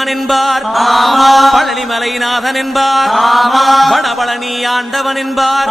பிரான் என்பார் பழனிமலைநாதன் என்பார் வடபழனி ஆண்டவன் என்பார்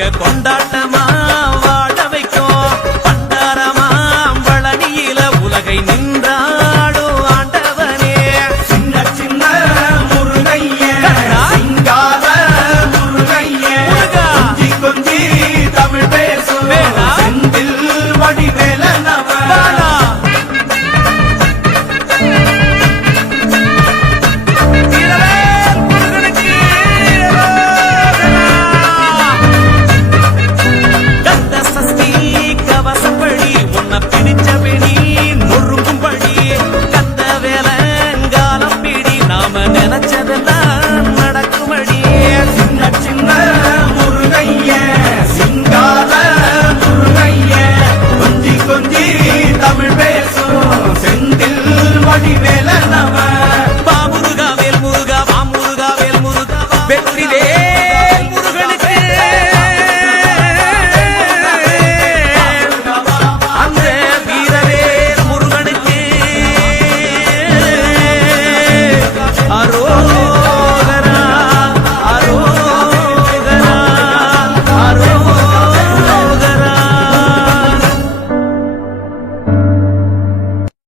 கொண்டாட்ட